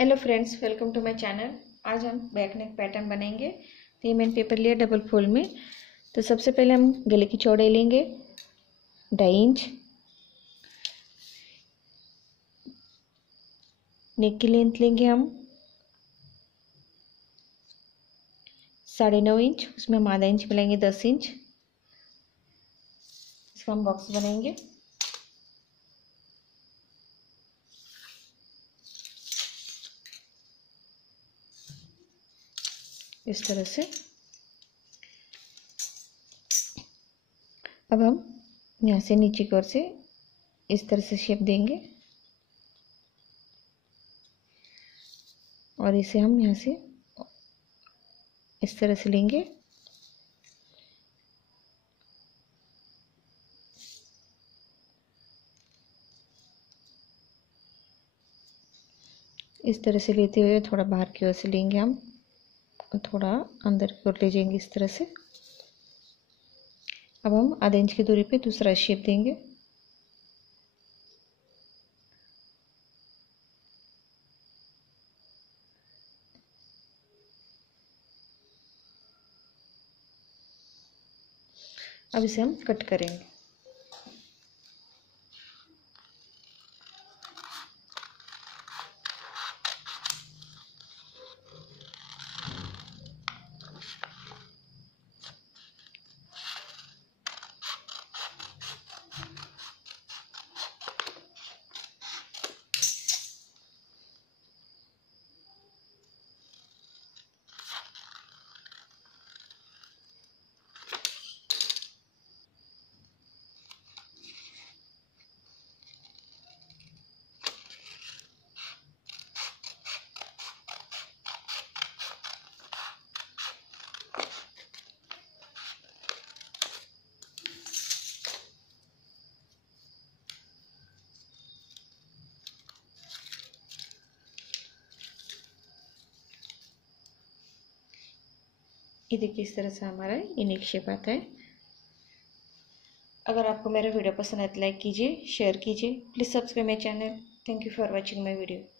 Hello friends, welcome to my channel. आज हम back neck pattern बनाएंगे। तो ये मैंने पेपर लिया डबल फोल्ड में। तो सबसे पहले हम गले की चौड़ाई लेंगे 2.5 इंच, नेक की लेंथ लेंगे हम 9.5 इंच, उसमें हम आधा इंच मिलाएंगे 10 इंच। इसका हम बॉक्स बनाएंगे। इस तरह से अब हम यहाँ से नीचे की ओर से इस तरह से शेप देंगे और इसे हम यहाँ से इस तरह से लेंगे। इस तरह से लेते हुए थोड़ा बाहर की ओर से लेंगे हम और थोड़ा अंदर की ओर ले जाएंगे इस तरह से। अब हम आधा इंच की दूरी पे दूसरा शेप देंगे। अब इसे हम कट करेंगे। ये देखिए, इस तरह से हमारा यूनिक शेप आता है। अगर आपको मेरा वीडियो पसंद आए तो लाइक कीजिए, शेयर कीजिए। Please subscribe my channel. Thank you for watching my video.